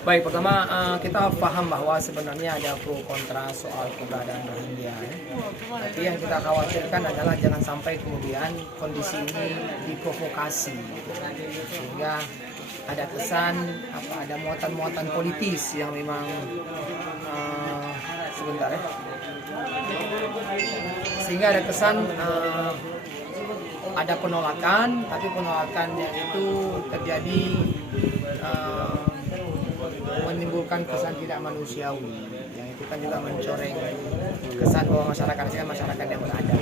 Baik, pertama kita paham bahwa sebenarnya ada pro kontra soal keberadaan Rohingya. Tapi yang kita khawatirkan adalah jangan sampai kemudian kondisi ini diprovokasi, gitu. Sehingga ada kesan ada muatan-muatan politis yang memang sebentar ya. Sehingga ada kesan ada penolakan, tapi penolakannya itu terjadi menimbulkan kesan tidak manusiawi, yang itu kan juga mencoreng kesan bahwa masyarakat ini masyarakat yang beradab.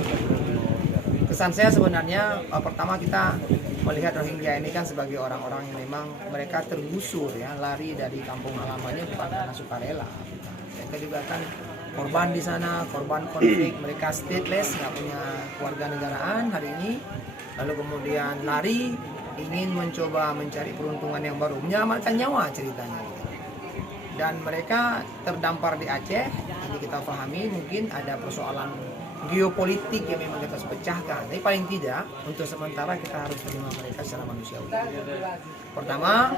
Kesan saya sebenarnya pertama kita melihat Rohingya ini kan sebagai orang-orang yang memang mereka tergusur ya, lari dari kampung halamannya bukan karena sukarela. Mereka juga kan korban di sana, korban konflik, mereka stateless, nggak punya keluarga negaraan hari ini, lalu kemudian lari ingin mencoba mencari peruntungan yang baru, menyelamatkan nyawa ceritanya. Dan mereka terdampar di Aceh, ini kita pahami mungkin ada persoalan geopolitik yang memang kita harus pecahkan. Tapi paling tidak, untuk sementara kita harus terima mereka secara manusiawi. Pertama,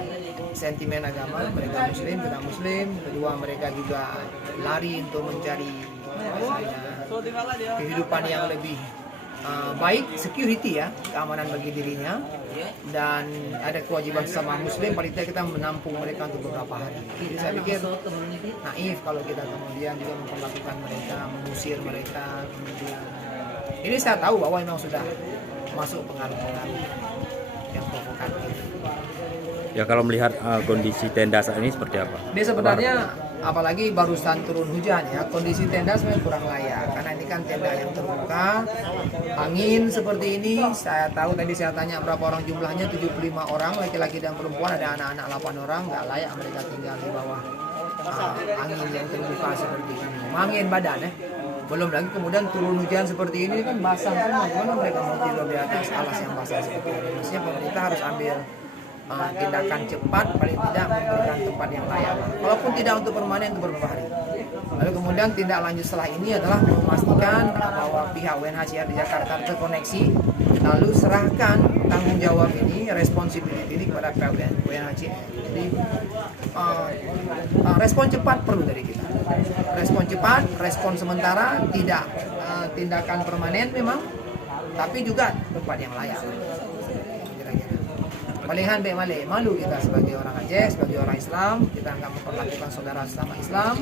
sentimen agama, mereka muslim, kita muslim. Kedua, mereka juga lari untuk mencari kehidupan yang lebih baik, security ya, keamanan bagi dirinya, dan ada kewajiban sama muslim paling tidak kita menampung mereka untuk beberapa hari. Jadi saya pikir naif kalau kita kemudian juga memperlakukan mereka, mengusir mereka kemudian. Ini saya tahu bahwa memang sudah masuk pengaruh-pengaruh yang provokatif. Ya kalau melihat kondisi tenda saat ini seperti apa? Dia sebenarnya apalagi barusan turun hujan ya, kondisi tenda sebenarnya kurang layak karena ini kan tenda yang terbuka, angin seperti ini. Saya tahu tadi saya tanya berapa orang jumlahnya, 75 orang laki-laki dan perempuan, ada anak-anak 8 orang, nggak layak mereka tinggal di bawah angin yang terbuka seperti ini, angin badan ya. Belum lagi kemudian turun hujan seperti ini kan basah semua, gimana mereka mau tidur di atas alas yang basah seperti ini? Maksudnya pemerintah harus ambil tindakan cepat, paling tidak memberikan tempat yang layak. Walaupun tidak untuk permanen, untuk beberapa hari. Lalu kemudian tindak lanjut setelah ini adalah memastikan bahwa pihak UNHCR di Jakarta terkoneksi, lalu serahkan tanggung jawab ini, responsibility ini kepada pihak UNHCR. Jadi respon cepat perlu dari kita. Respon cepat, respon sementara, tidak tindakan permanen memang, tapi juga tempat yang layak. Palingan malu kita sebagai orang Aceh, sebagai orang Islam, kita nggak memperlakukan saudara sama Islam.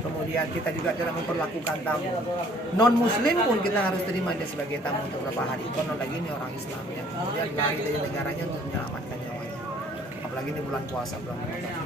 Kemudian kita juga tidak memperlakukan tamu non Muslim pun kita harus terima dia sebagai tamu untuk beberapa hari. Konon lagi ini orang Islam ya, kemudian lari dari negaranya untuk menyelamatkan nyawanya. Apalagi ini bulan puasa, bulan Ramadan.